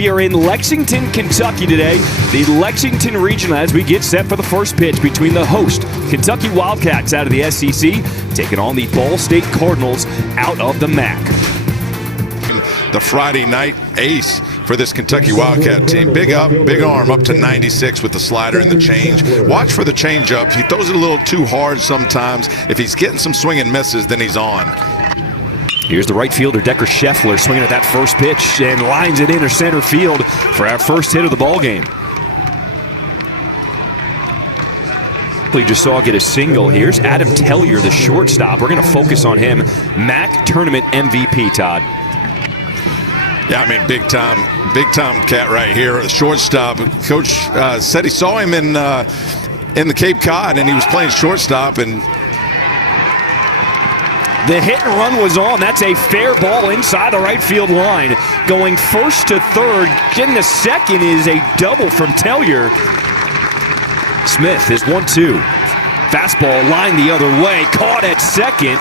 We are in Lexington, Kentucky today. The Lexington region as we get set for the first pitch between the host Kentucky Wildcats out of the SEC taking on the Ball State Cardinals out of the MAC. The Friday night ace for this Kentucky Wildcat team. Big arm up to 96 with the slider and the change. Watch for the changeup. He throws it a little too hard sometimes. If he's getting some swing and misses, then he's on. Here's the right fielder, Decker Scheffler, swinging at that first pitch and lines it into center field for our first hit of the ball game. We just saw get a single. Here's Adam Tellier, the shortstop. We're going to focus on him. MAC tournament MVP, Todd. Yeah, I mean, big time cat right here. The shortstop. Coach said he saw him in the Cape Cod, and he was playing shortstop. And the hit and run was on. That's a fair ball inside the right field line. Going first to third. Getting the second is a double from Tellier. Smith is 1-2. Fastball lined the other way. Caught at second.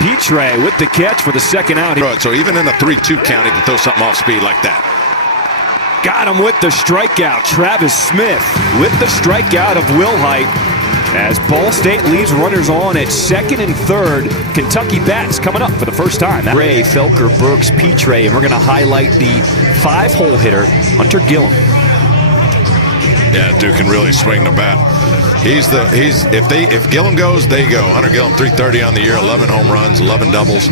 Petre with the catch for the second out. So even in a 3-2 count, he can throw something off speed like that. Got him with the strikeout. Travis Smith with the strikeout of Will Height. As Ball State leaves runners on at second and third. Kentucky bats coming up for the first time. Ray, Felker, Burks, Petre, and we're going to highlight the 5-hole hitter, Hunter Gillum. Yeah, dude can really swing the bat. If Gillum goes, they go. Hunter Gillum, 330 on the year, 11 home runs, 11 doubles.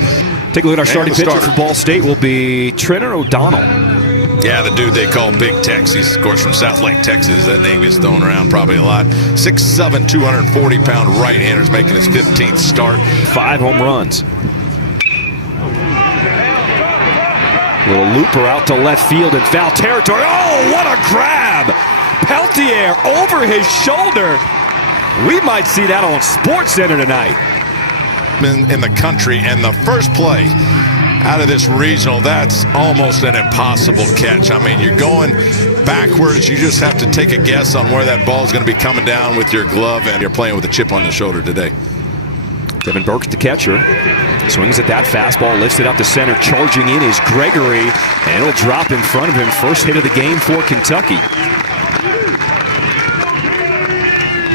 Take a look at our starting pitcher for Ball State will be Trenner O'Donnell. Yeah, the dude they call Big Tex. He's, of course, from South Lake, Texas. That name gets thrown around probably a lot. 6'7", 240-pound right-hander's making his 15th start. 5 home runs. Little looper out to left field in foul territory. Oh, what a grab! Peltier over his shoulder. We might see that on SportsCenter tonight. In the country, and the first play out of this regional, that's almost an impossible catch. I mean, you're going backwards. You just have to take a guess on where that ball is going to be coming down with your glove, and you're playing with a chip on the shoulder today. Devin Burks, the catcher, swings at that fastball, lifts it up to center. Charging in is Gregory, and it'll drop in front of him. First hit of the game for Kentucky.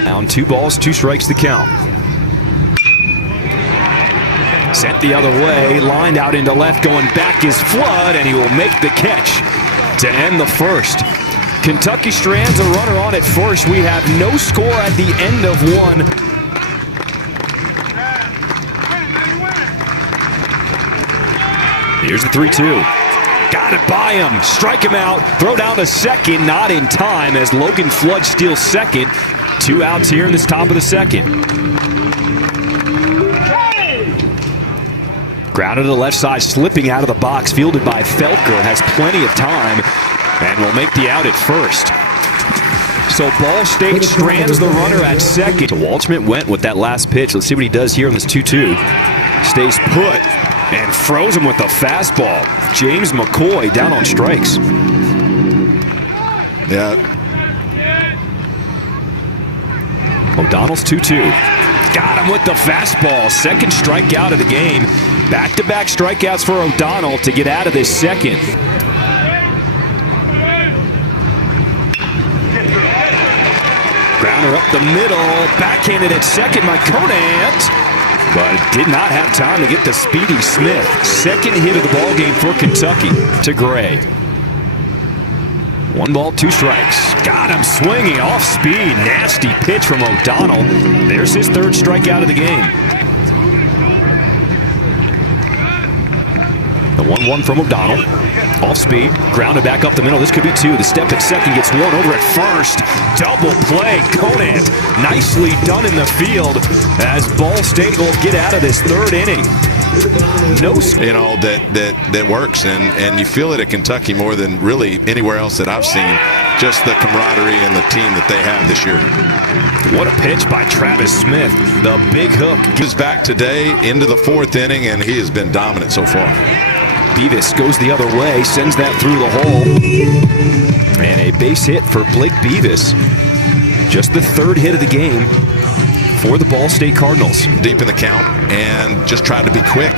Down 2 balls, 2 strikes to count. Sent the other way, lined out into left, going back is Flood, and he will make the catch to end the first. Kentucky strands a runner on at first. We have no score at the end of 1. Here's the 3-2. Got it by him. Strike him out. Throw down to second. Not in time as Logan Flood steals second. 2 outs here in this top of the second. Grounded to the left side, slipping out of the box. Fielded by Felker. Has plenty of time and will make the out at first. So Ball State strands the runner at second. So Waldschmidt went with that last pitch. Let's see what he does here in this 2-2. Stays put and froze him with the fastball. James McCoy down on strikes. Yeah. O'Donnell's 2-2. Got him with the fastball. Second strikeout of the game. Back-to-back strikeouts for O'Donnell to get out of this second. Grounder up the middle. Backhanded at second by Conant. But did not have time to get to Speedy Smith. Second hit of the ball game for Kentucky to Gray. 1 ball, 2 strikes. Got him swinging off speed. Nasty pitch from O'Donnell. There's his 3rd strikeout of the game. The 1-1 from O'Donnell. Off speed, grounded back up the middle. This could be 2. The step at second gets 1 over at first. Double play. Conant nicely done in the field as Ball State will get out of this 3rd inning. That works, and you feel it at Kentucky more than really anywhere else that I've seen. Just the camaraderie and the team that they have this year. What a pitch by Travis Smith. The big hook. He's back today into the 4th inning, and he has been dominant so far. Beavis goes the other way, sends that through the hole. And a base hit for Blake Beavis. Just the 3rd hit of the game for the Ball State Cardinals. Deep in the count and just tried to be quick.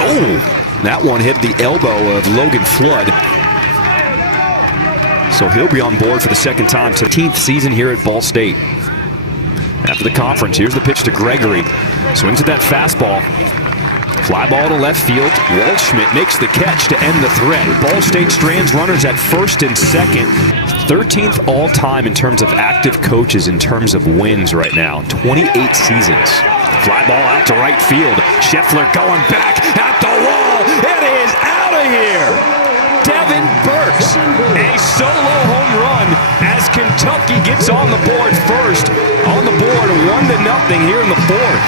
Oh, That one hit the elbow of Logan Flood. So he'll be on board for the second time. 15th season here at Ball State. After the conference, here's the pitch to Gregory. Swings at that fastball. Fly ball to left field. Waldschmidt makes the catch to end the threat. Ball State strands runners at first and second. 13th all-time in terms of active coaches in terms of wins right now. 28 seasons. Fly ball out to right field. Scheffler going back at the wall. It is out of here. Devin Burks, a solo home run as Kentucky gets on the board first. On the board, 1-0 here in the fourth.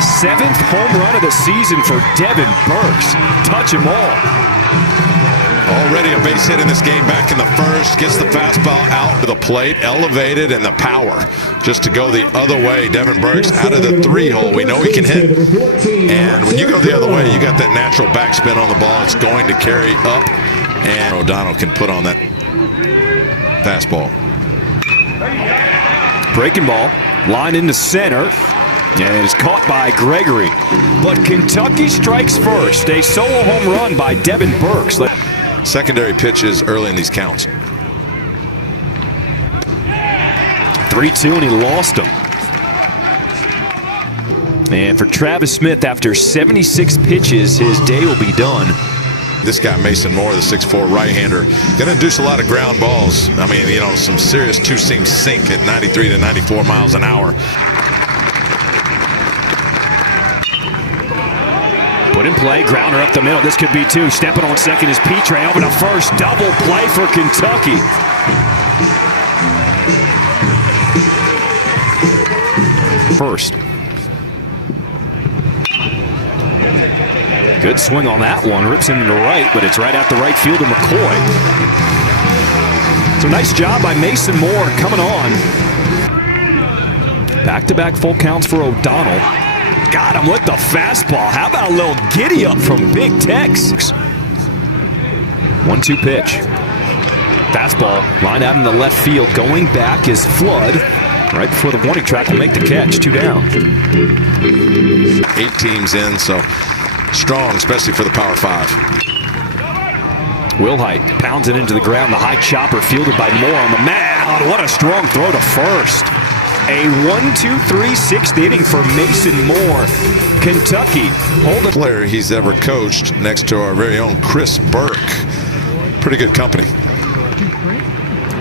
Seventh home run of the season for Devin Burks. Touch them all. Already a base hit in this game back in the first. Gets the fastball out to the plate, elevated, and the power just to go the other way. Devin Burks out of the 3-hole. We know he can hit. And when you go the other way, you got that natural backspin on the ball. It's going to carry up, and O'Donnell can put on that fastball. Breaking ball, line into center. And it's caught by Gregory. But Kentucky strikes first. A solo home run by Devin Burks. Secondary pitches early in these counts. 3-2, and he lost them. And for Travis Smith, after 76 pitches, his day will be done. This guy, Mason Moore, the 6'4" right-hander, going to induce a lot of ground balls. I mean, you know, some serious two-seam sink at 93 to 94 miles an hour. Put in play, grounder up the middle. This could be two. Stepping on second is Petre. Over to first. Double play for Kentucky. First. Good swing on that one. Rips into the right, but it's right at the right field of McCoy. So nice job by Mason Moore coming on. Back-to-back full counts for O'Donnell. Got him with the fastball. How about a little giddy up from Big Tex? 1-2 pitch. Fastball line out in the left field. Going back is Flood. Right before the warning track will make the catch. 2 down. 8 teams in, so strong, especially for the Power 5. Wilhite pounds it into the ground. The high chopper fielded by Moore on the mound. What a strong throw to first. A 1-2-3 sixth inning for Mason Moore. Kentucky hold the player he's ever coached next to our very own Chris Burke. Pretty good company.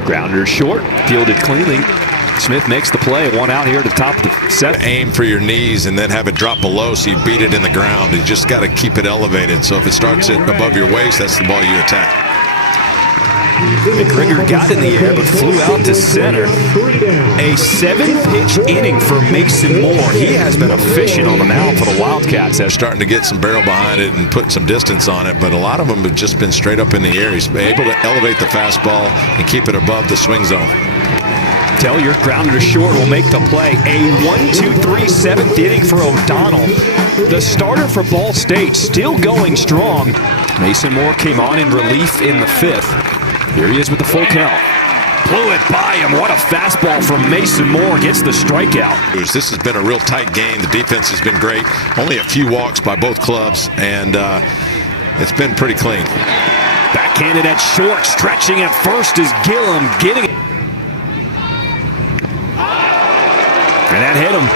Grounder short, fielded cleanly. Smith makes the play. 1 out here at the top of the set. Aim for your knees and then have it drop below so you beat it in the ground. You just got to keep it elevated. So if it starts it above your waist, that's the ball you attack. McGregor got in the air but flew out to center. A 7-pitch inning for Mason Moore. He has been efficient on the mound for the Wildcats. They're starting to get some barrel behind it and put some distance on it, but a lot of them have just been straight up in the air. He's able to elevate the fastball and keep it above the swing zone. Tellier grounder to short will make the play. A 1-2-3 7th inning for O'Donnell. The starter for Ball State still going strong. Mason Moore came on in relief in the 5th. Here he is with the full count. Blew it by him. What a fastball from Mason Moore. Gets the strikeout. This has been a real tight game. The defense has been great. Only a few walks by both clubs, and it's been pretty clean. Backhanded at short. Stretching at first is Gillum. Getting it. And that hit him.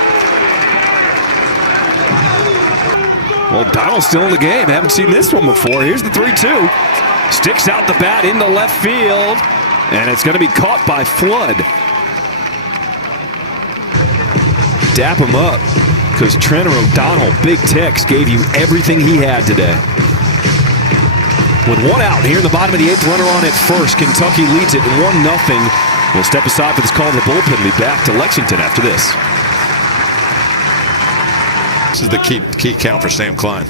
Well, Donald's still in the game. Haven't seen this one before. Here's the 3-2. Sticks out the bat into left field. And it's going to be caught by Flood. Dap him up. Because Trenner O'Donnell, Big Tex, gave you everything he had today. With 1 out here in the bottom of the 8th, runner on at first. Kentucky leads it 1-0. We'll step aside for this call to the bullpen and be back to Lexington after this. This is the key count for Sam Klein.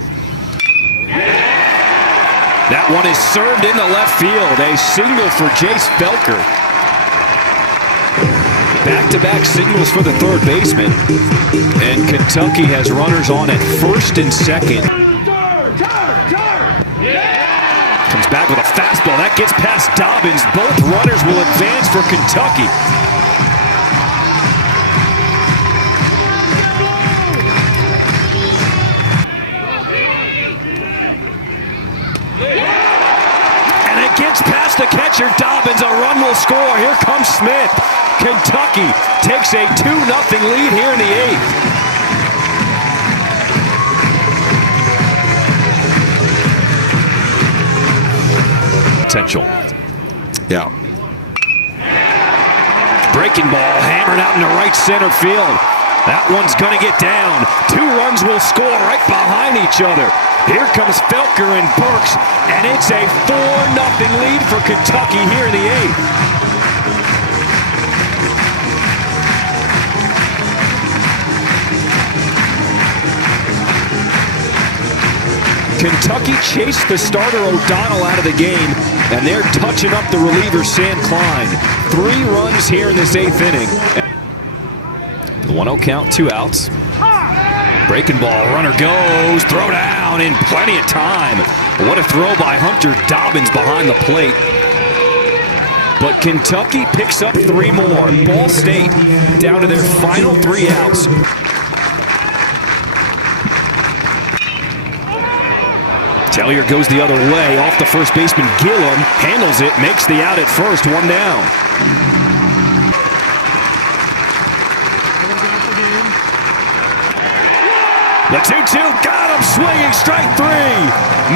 That one is served into left field. A single for Jace Felker. Back-to-back singles for the third baseman. And Kentucky has runners on at first and second. Comes back with a fastball. That gets past Dobbins. Both runners will advance for Kentucky. the catcher, Dobbins. A run will score. Here comes Smith. Kentucky takes a 2-0 lead here in the 8th. Potential. Yeah. Breaking ball hammered out into right center field. That one's going to get down. 2 runs will score right behind each other. Here comes Felker and Burks, and it's a 4-0 lead for Kentucky here in the 8th. Kentucky chased the starter O'Donnell out of the game, and they're touching up the reliever Sam Klein. 3 runs here in this 8th inning. The 1-0 count, 2 outs. Breaking ball, runner goes, throw down in plenty of time. What a throw by Hunter Dobbins behind the plate. But Kentucky picks up 3 more. Ball State down to their final 3 outs. Tellier goes the other way, off the first baseman Gillum, handles it, makes the out at first, 1 down. The 2-2, got him, swinging, strike 3.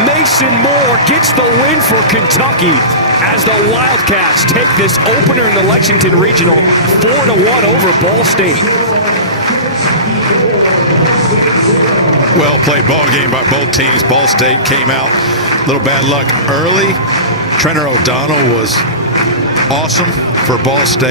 Mason Moore gets the win for Kentucky as the Wildcats take this opener in the Lexington Regional 4-1 over Ball State. Well played ball game by both teams. Ball State came out a little bad luck early. Trenner O'Donnell was awesome for Ball State.